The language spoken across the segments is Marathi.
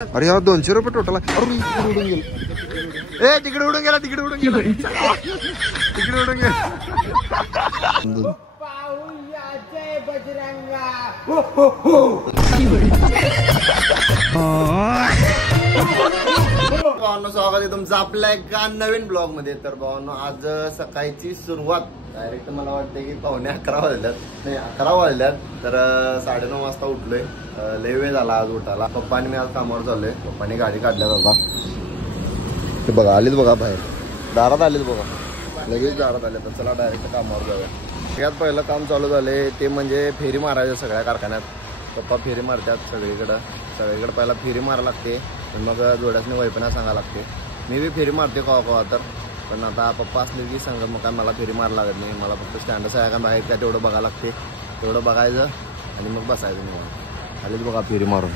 अरे यार 200 रुपये टोटल आहे. अरे तिकडे उडून गेला. तिकडे उडून गेला. तिकडे उडून गेला. भावांनो, स्वागत आहे तुमचं आपल्या एका नवीन ब्लॉग मध्ये. तर भावांनो, आज सकाळची सुरुवात डायरेक्ट मला वाटते की 11:15 वाजल्यात, नाही 11 वाजल्यात. तर 9:30 वाजता उठलोय. लय वेळ झाला आज उठायला. पप्पानी मी आज कामावर चाललोय. पप्पानी गाडी काढल्या बाबा. ते बघा आलीच बघा, बाहेर दारात आलीच बघा, लगेच दारात आले. तर चला डायरेक्ट कामावर जाऊया. सगळ्यात पहिलं काम चालू झाले ते म्हणजे फेरी मारायचं सगळ्या कारखान्यात. पप्पा फेरी मारतात सगळीकडे पहिला फेरी मारा लागते. मग जोड्यासने वैपणा सांगा लागते. मी बी फेरी मारते कवा तर, पण आता पप्पा असले की सांगा मग काय मला फेरी मारा लागत नाही. मला फक्त स्टँडच आहे का बाहेर काय तेवढं बघायला लागते. तेवढं बघायचं आणि मग बसायचं. मग आलीच बघा फेरी मारून.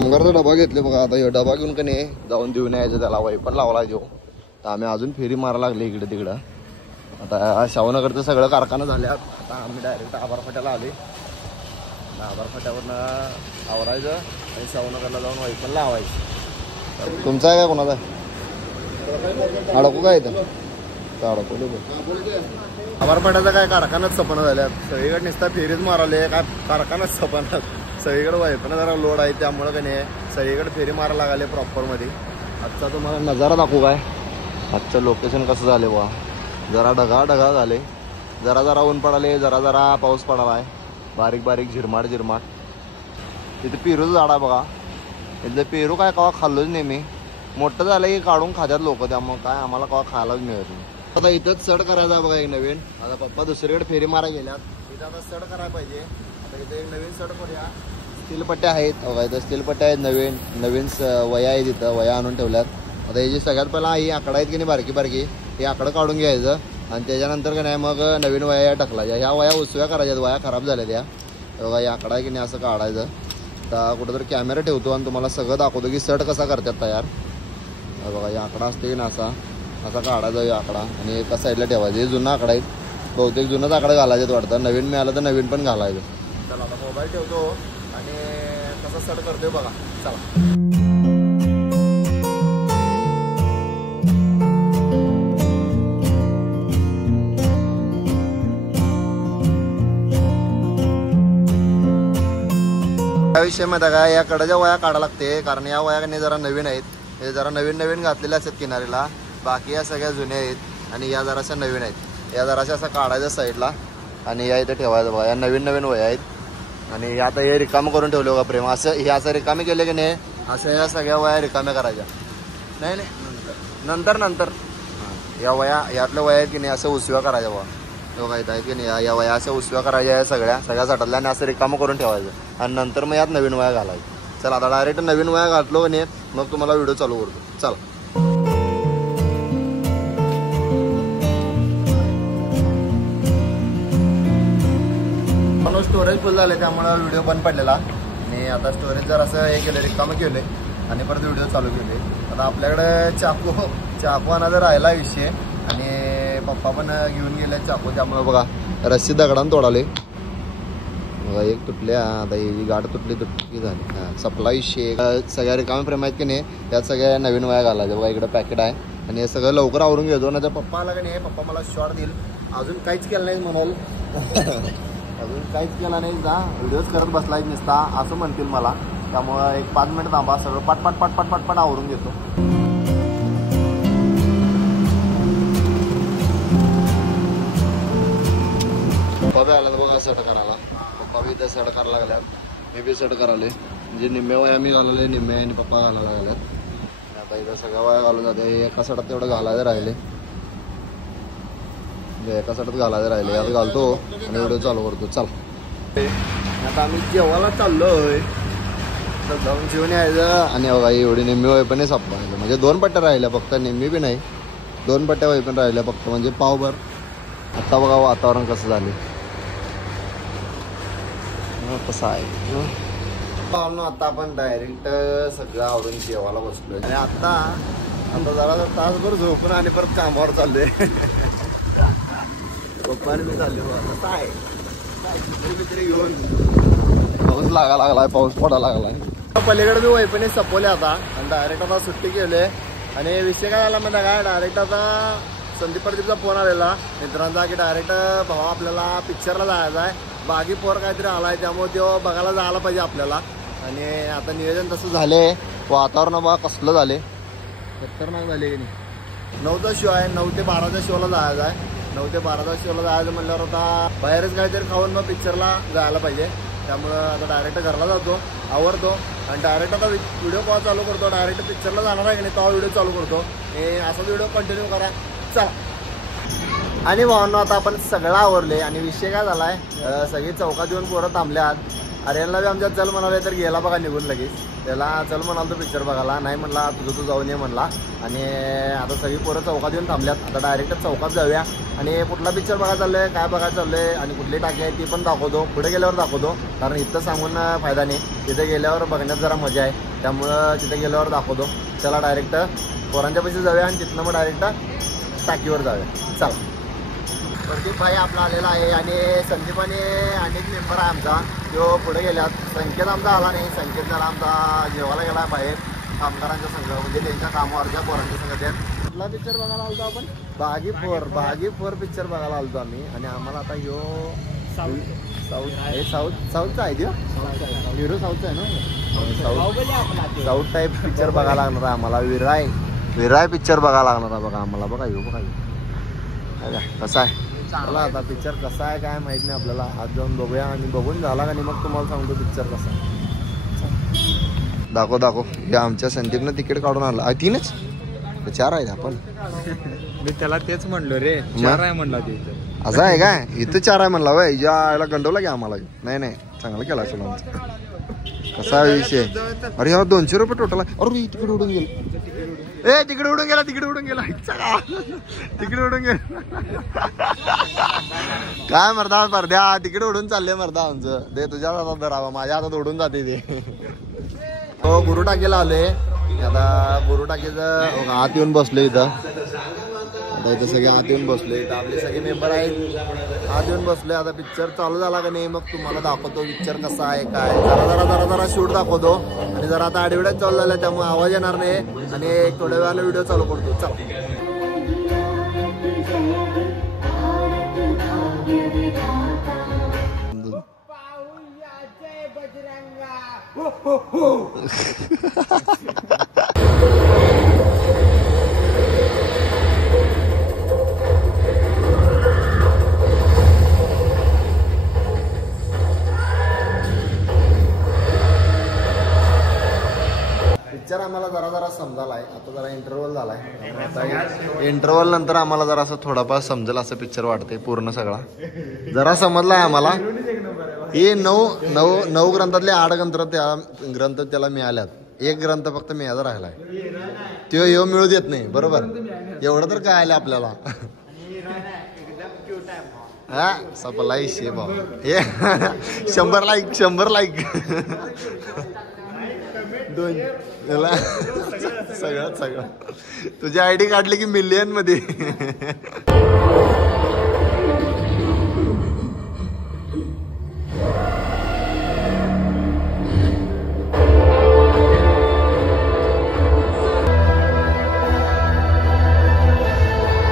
डोंगरचा डबा घेतले बघा. आता हे डबा घेऊन का नाही जाऊन देऊन यायचं त्याला. वैपण लावला देऊ. तर आम्ही अजून फेरी मारायला लागले इकडे तिकडं. आता शाहूनगरचं सगळं कारखाना झाल्यात. आता आम्ही डायरेक्ट आभार फाट्याला आले. आभार फाट्यावरनं आवरायचं आणि शाहूनगरला जाऊन वैपण लावायचं. तुमचं आहे का कोणाचा अडकू काय इथं अडकवले. आभार फाट्याचा काय कारखानाच सपना झाल्यात. सगळीकडे नुसता फेरीच माराले काय कारखानाच सपनात. सगळीकडे वैपणा जरा लोड आहे त्यामुळं का नाही सगळीकडे फेरी मारायला लागले प्रॉपरमध्ये. आजचा तुम्हाला नजारा दाखवू काय. आजचं लोकेशन कसं झाले बा. जरा ढगाळ झाले. जरा ऊन पडाले. जरा पाऊस पडाला आहे. बारीक झिरमाट. इथे पेरूचं झाड आहे बघा. इथलं पेरू काय कवा खाल्लोच नेहमी. मोठं झालं की काढून खात्यात लोक. त्यामुळे काय आम्हाला कवा खायलाच मिळत नाही. आता इथंच सड करायचा आहे बघा एक नवीन. आता पप्पा दुसरीकडे फेरी मारायला गेल्यात. इथं आता सड करायला पाहिजे. आता इथे एक नवीन सड करूया. स्टील पट्ट्या आहेत बघा. इथं स्टील पट्ट्या आहेत. नवीन वया आहेत. इथं वया आणून ठेवल्यात. आता ही जी सगळ्यात पहिला ही आकडा आहेत की नाही बारकी हे आकडं काढून घ्यायचं. आणि त्याच्यानंतर का नाही मग नवीन वया टाकलायच्या. ह्या वया उसव्या करायच्यात. वया खराब झाल्या त्या बघा. हे आकडा आहे की नाही असं काढायचं. तर कुठंतरी कॅमेरा ठेवतो आणि तुम्हाला सगळं दाखवतो की सट कसा करतात तयार. बघा हे आकडा असते की नाही असा काढायचा हे आकडा आणि एका साईडला ठेवायचं. हे जुना आकडा आहे. बहुतेक जुनंच आकडा घालायचं वाटतं. नवीन मिळालं तर नवीन पण घालायचं. चला आता मोबाईल ठेवतो आणि कसं सट करतोय बघा. चला या विषय मध्ये काय या कडाच्या वया काढायला लागते. कारण या वया जरा नवीन आहेत. हे जरा नवीन घातलेल्या असतात किनारीला. बाकी या सगळ्या जुन्या आहेत आणि या जराशा नवीन आहेत. या जराशा असं काढायचं साईडला आणि या इथं ठेवायचं बघा. या नवीन वया आहेत. आणि आता हे रिकामं करून ठेवले बघा प्रेम. असं हे असं रिकामे केले की नाही असं या सगळ्या वया रिकाम्या करायच्या. नाही नंतर या वया यातल्या वया आहेत की नाही असं उसव्या करायच्या बघा. बघा इथं आहेत की नाही या वया अशा उसव्या करायच्या आहे सगळ्या साठातल्या आणि असं रिकामं करून ठेवायचं. आणि नंतर मग यात नवीन वया घालायचं. चला आता डायरेक्ट नवीन वया घातलो की नाही मग तुम्हाला व्हिडिओ चालू करतो. चला स्टोरेज फुल झाले त्यामुळे व्हिडिओ बंद पडलेला. आणि आता स्टोरेज जर असं हे केलं रिकामं केले आणि परत व्हिडिओ चालू केले. आता आपल्याकडे चाकू आणायचा राहिला विषय आणि पप्पा पण घेऊन गेले चाकू. त्यामुळे बघा रस्सी दगडानं तोडाले बघा. एक तुटल्या. आता ही गाठ तुटली झाली. सप्लाय विषय सगळ्या रिकामे प्रेम आहेत की नाही त्यात सगळ्या नवीन वया घालायच्या बघा. इकडे पॅकेट आहे आणि हे सगळं लवकर आवरून घेतो. ना तर पप्पा आला की नाही पप्पा मला शॉर्ट देईल. अजून काहीच केलं नाही म्हणाल. अजून काहीच केलं नाही. जा व्हिडिओज करत बसलाय नुसता असं म्हणतील मला. त्यामुळं एक 5 मिनिट थांबा. सगळं पाट आवरून घेतो. पप्पा बी आला बघा सट करायला. पप्पा बी इथं सट करायला लागल्यात. मी बी सट करायला. म्हणजे निम्मे वया मी घालवले निम्मे आणि पप्पा घालायला लागल्यात. आता इथं सगळ्या वया घालून जाते. एका सटात तेवढं घालायचं राहिले. एका सटात घालायचं राहिले. आता घालतो आणि व्हिडिओ चालू करतो. चल आता आम्ही जेवायला चाललोय. तर जाऊन जेवण यायचं आणि बघा एवढी निम्मी वय पण सापडायचं. म्हणजे 2 पट्ट्या राहिल्या फक्त. निम्मी बी नाही 2 पट्ट्या वय पण राहिल्या फक्त. म्हणजे पावभर. आता बघा वातावरण कसं झाले कसं आहे. आता आपण डायरेक्ट सगळं आवरून जेवायला बसलोय. आणि आता आता जरा तासभर झोपून आणि परत कामावर चाललोय. पप्पाने मी चालले काय मित्र घेऊन पाऊस लागलाय, पाऊस पडा लागलाय. पलीकडे मी वैपणी सपवले आता आणि डायरेक्ट आता सुट्टी केली. आणि विषय काय झाला म्हणजे काय, डायरेक्ट आता संदीप प्रदीपचा फोन आलेला मित्रांचा की डायरेक्ट भाऊ आपल्याला पिक्चरला जायचा आहे, बागी पोर काहीतरी आलाय, त्यामुळे तो बघायला जायला पाहिजे आपल्याला. आणि आता नियोजन तसं झाले. वातावरण बघा कसलं झाले, खतरनाक झाले की नाही. 9चा शो आहे, 9 ते 12च्या शोला जायचं आहे. 9 ते 12च्या शोला जायचं म्हणल्यावर आता बाहेरच काहीतरी खाऊन मग पिक्चरला जायला पाहिजे. त्यामुळं आता डायरेक्ट घरला जातो, आवरतो आणि डायरेक्ट आता व्हिडिओ कॉल चालू करतो. डायरेक्ट पिक्चरला जाणार आहे की नाही तो व्हिडिओ चालू करतो. हे असाच व्हिडिओ कंटिन्यू करा चला. आणि भावांनो आता आपण सगळं आवरले आणि विषय काय झालाय, सगळी चौकात येऊन पोरं थांबल्यात. आर्यनला बी आमच्या चल म्हणाले तर गेला बघा निघून लगेच. त्याला चल म्हणाल तो पिक्चर बघायला, नाही म्हणला तुझं तू जाऊन ये म्हणला. आणि आता सगळी पोरं चौकात येऊन थांबल्यात. आता डायरेक्ट चौकात जाऊया आणि कुठला पिक्चर बघायला चाललंय, काय बघायला चाललंय आणि कुठली टाकी आहे ती पण दाखवतो. पुढे गेल्यावर दाखवतो, कारण इथं सांगून फायदा नाही. तिथे गेल्यावर बघण्यात जरा मजा आहे, त्यामुळं तिथे गेल्यावर दाखवतो. चला डायरेक्ट पोरांच्या पैसे जाऊया आणि तिथनं मग डायरेक्ट टाकीवर जाऊया चला. प्रदीप भाई आपला आलेला आहे आणि संदीपाने अनेक मेंबर आहे आमचा, तो पुढे गेल्यात. संकेत आमचा आला नाही, संकेत जरा आमचा जेवायला गेला बाहेर कामगारांच्या संघ, म्हणजे त्यांच्या कामावरच्या पोरांच्या संघ. त्यात कुठला पिक्चर बघायला आलतो आपण, बागी फोर पिक्चर बघायला आलतो आम्ही. आणि आम्हाला आता ह्यो साऊथचा आहे तो हिरो, साऊथचा आहे ना, साऊथ टाईप पिक्चर बघायला लागणार आहे आम्हाला. विराय पिक्चर बघायला लागणार आहे बघा आम्हाला. बघा कसा आहे, चला आता पिक्चर कसा आहे काय माहित नाही आपल्याला. आज जाऊन बघूया आणि बघून झाला का नाही मग तुम्हाला सांगतो पिक्चर कसा आहे. दाखव हे आमच्या संदीपनं तिकीट काढून आणलं. 3च 4 आहे आपण, मी त्याला तेच म्हणलो रे, 4 आहे म्हणला ते. असं आहे काय, इथं 4 आहे म्हणला वय, याला गंडवला की आम्हाला. नाही चांगलं केला असेल आमचं. कसा आहे विषय, अरे हा 200 रुपये टोटल आहे. अरे तिकीट उडून गेलं, तिकीट उडून गेला तिकीट उडून गेला. काय मर्दा परद्या तिकीट उडून चालले मर्दा आमचं. ते तुझ्या हातात धरावा, माझ्या हातात उडून जाते ते. हो गुरु टाकीला आलोय आता. गुरु टाकीचं आत येऊन बसलो इथं. आता इथं सगळे आत येऊन बसले, इथं आपले सगळे मेंबर आहेत आत येऊन बसले. आता पिक्चर चालू झाला का नाही मग तुम्हाला दाखवतो पिक्चर कसा आहे काय. जरा शूट दाखवतो आणि जरा आता आडविड्यात चालू झालं त्यामुळे आवाज येणार नाही आणि एक थोड्या वेळाला व्हिडिओ चालू करतो चला. पिक्चर आम्हाला जरा समजालाय. आता जरा इंटरव्हल झालाय, आता इंटरव्हल नंतर आम्हाला जरा असं थोडाफार समजेल असं पिक्चर वाटते. पूर्ण सगळा जरा समजलाय आम्हाला. हे 9 ग्रंथातले 8 ग्रंथ त्याला मिळाल्यात, 1 ग्रंथ फक्त मिळायचा राहिलाय. तो ह्यो मिळू देत नाही बरोबर. एवढं तर काय आलं आपल्याला. हा सपलाय शे भाऊ हे 100 लाईक 2 सगळं तुझी आयडी काढली की मिलियन मध्ये.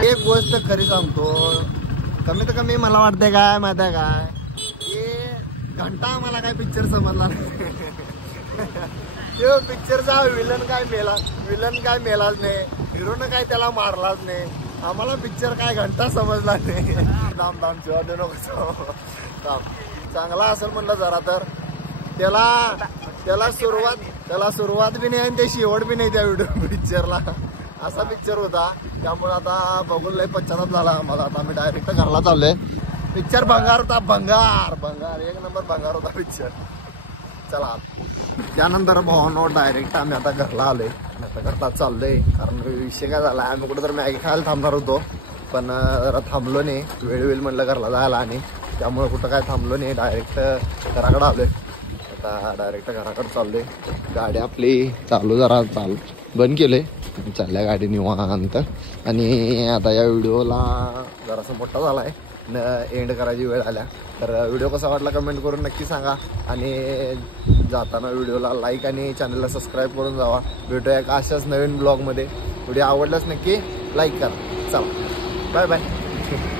एक गोष्ट खरी सांगतो, कमीत कमी मला वाटतंय काय माहिती आहे काय, की घंटा आम्हाला काय पिक्चर समजला नाही. पिक्चरचा विलन काय मेलाच नाही, हिरोनं काय त्याला मारलाच नाही. आम्हाला पिक्चर काय घंटा समजला नाही. चांगला असेल म्हणलं जरा तर त्याला सुरुवात बी नाही आणि ते शेवट बी नाही त्या पिक्चरला. असा पिक्चर होता. त्यामुळे आता बघून लय पश्चाताप झाला आम्हाला. आता आम्ही डायरेक्ट घरला चाललोय. पिक्चर भंगार होता, भंगार 1 नंबर भंगार होता पिक्चर. चला त्यानंतर भावानो डायरेक्ट आम्ही आता घरला आलोय. आता घरला चाललोय कारण विषय काय झाला, आम्ही कुठं तर मॅगी खायला थांबणार होतो पण जरा थांबलो नाही. वेळ म्हणलं घरला जायला आणि त्यामुळे कुठं काय थांबलो नाही, डायरेक्ट घराकडे आलोय. आता डायरेक्ट घराकडे चाललोय. गाडी आपली चालू बंद केले चालल्या गाडी निवांत. आणि आता या व्हिडिओला जरासा मोठा झाला आहे एंड करायची वेळ आल्या. तर व्हिडिओ कसा वाटला कमेंट करून नक्की सांगा. आणि जाताना व्हिडिओला लाईक आणि चॅनलला सबस्क्राईब करून जावा. भेटूया एका अशाच नवीन ब्लॉगमध्ये. व्हिडिओ आवडल्यास नक्की लाईक करा. चला बाय बाय.